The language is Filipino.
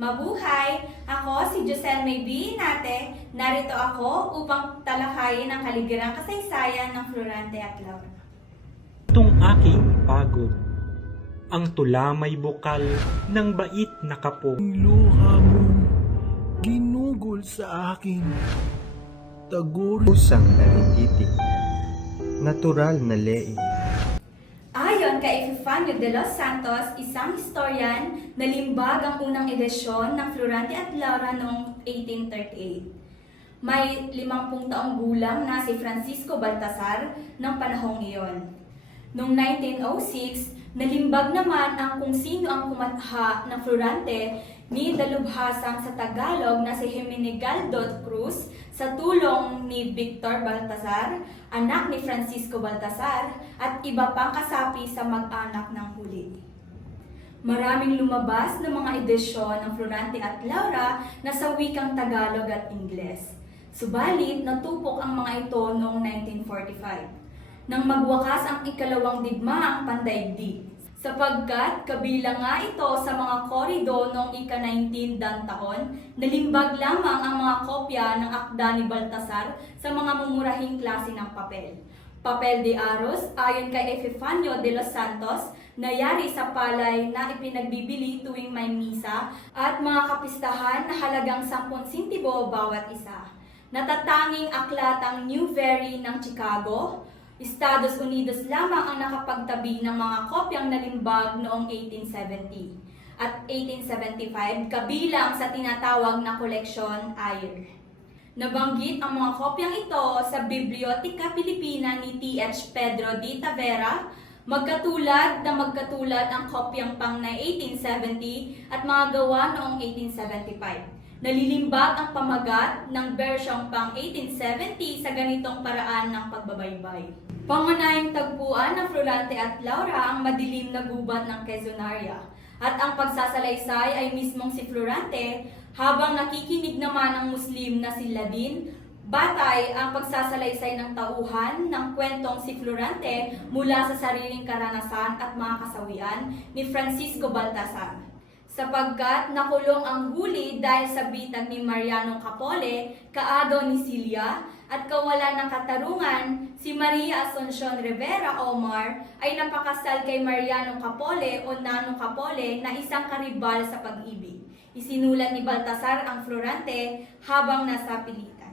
Mabuhay! Ako si Josel May Nate. Narito ako upang talakayin ang kaligirang kasaysayan ng Florante at Laura. Itong aking pagod. Ang tula may bukal ng bait na kapong. Ang luha mong ginugol sa akin. Taguri Pusang nalititik. Natural na leeg. Epifanio de los Santos, isang historian, nalimbag ang unang edisyon ng Florante at Laura noong 1838. May 50 taong gulang na si Francisco Baltasar ng panahong iyon. Noong 1906, nalimbag naman ang kung sino ang kumatha ng Florante ni dalubhasang sa Tagalog na si Himinigaldo Cruz sa tulong ni Victor Baltasar, anak ni Francisco Baltasar, at iba pang kasapi sa mag-anak ng huli. Maraming lumabas ng mga edisyon ng Florante at Laura na sa wikang Tagalog at Ingles. Subalit, natupok ang mga ito noong 1945 nang magwakas ang ikalawang digmaang pandaigdig. Sapagkat kabilang nga ito sa mga korido noong ika-19 dan taon, nalimbag lamang ang mga kopya ng akda ni Baltasar sa mga mumurahing klase ng papel. Papel de Aros, ayon kay Epifanio de los Santos, nayari sa palay na ipinagbibili tuwing may misa at mga kapistahan na halagang 10 sintibo bawat isa. Natatanging aklatang New Very ng Chicago, Estados Unidos lamang ang nakapagtabi ng mga kopyang nalimbag noong 1870 at 1875 kabilang sa tinatawag na koleksyon Ayer. Nabanggit ang mga kopyang ito sa Biblioteca Pilipina ni T.H. Pedro D. Tavera, magkatulad na magkatulad ang kopyang pang na 1870 at mga gawa noong 1875. Nalilimbag ang pamagat ng bersyong pang 1870 sa ganitong paraan ng pagbabaybay. Pangunahing tagpuan ng Florante at Laura ang madilim na gubat ng Quezonaria. At ang pagsasalaysay ay mismong si Florante habang nakikinig naman ang Muslim na si Ladin Batay ang pagsasalaysay ng tauhan ng kwentong si Florante mula sa sariling karanasan at mga kasawian ni Francisco Baltasar sapagkat nakulong ang huli dahil sa bitag ni Mariano Capole, kaado ni Cilia, at kawalan ng katarungan, si Maria Asuncion Rivera Omar ay napakasal kay Mariano Capole o Nano Capole na isang karibal sa pag-ibig. Isinulat ni Baltasar ang Florante habang nasa Pilipinas.